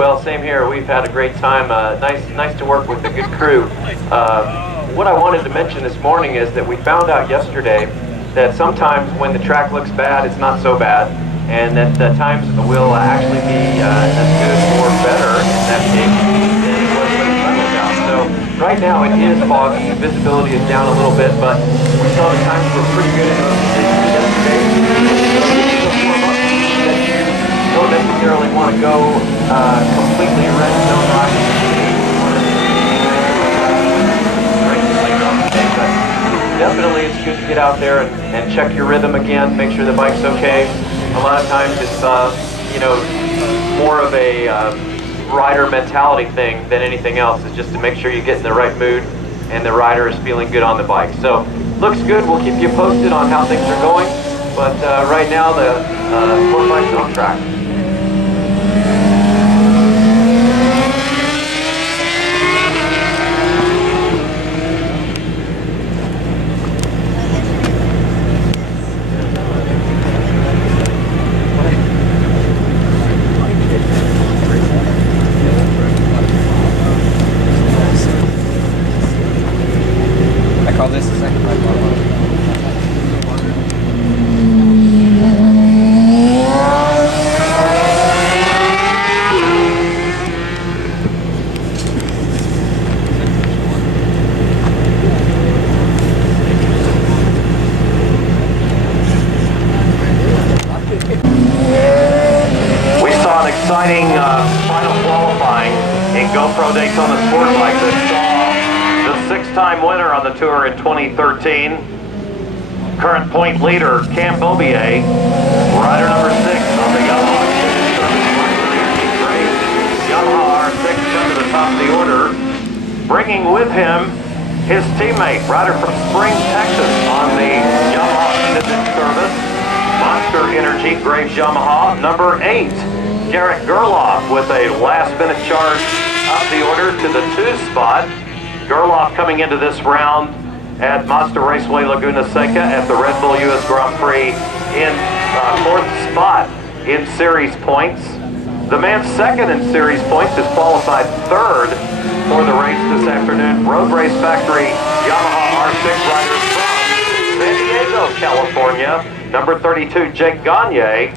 Well, same here. We've had a great time. Nice to work with a good crew. What I wanted to mention this morning is that we found out yesterday that sometimes when the track looks bad, it's not so bad, and that the times will actually be as good or better in that case than it was when the sun was out. So right now it is foggy, visibility is down a little bit, but we saw the times were pretty good in those conditions yesterday. Don't necessarily want to go completely red zone rocking. Definitely it's good to get out there and check your rhythm again, make sure the bike's okay. A lot of times it's more of a rider mentality thing than anything else. It's just to make sure you get in the right mood and the rider is feeling good on the bike. So looks good. We'll keep you posted on how things are going, but right now the SportBike's on track. This is second right bottom. We saw an exciting final qualifying in GoPro Daytona SportBike that saw the six-time winner on the tour in 2013, current point leader Cam Beaubier, rider number 6 on the Yamaha. Yamaha R6 come to the top of the order, bringing with him his teammate, rider from Spring, Texas on the Yamaha Extended Service, Monster Energy Graves Yamaha, number 8, Garrett Gerloff with a last-minute charge up the order to the 2 spot. Gerloff coming into this round at Mazda Raceway Laguna Seca at the Red Bull US Grand Prix in 4th spot in series points. The man second in series points is qualified 3rd for the race this afternoon. Road Race Factory Yamaha R6 riders from San Diego, California, number 32 Jake Gagne.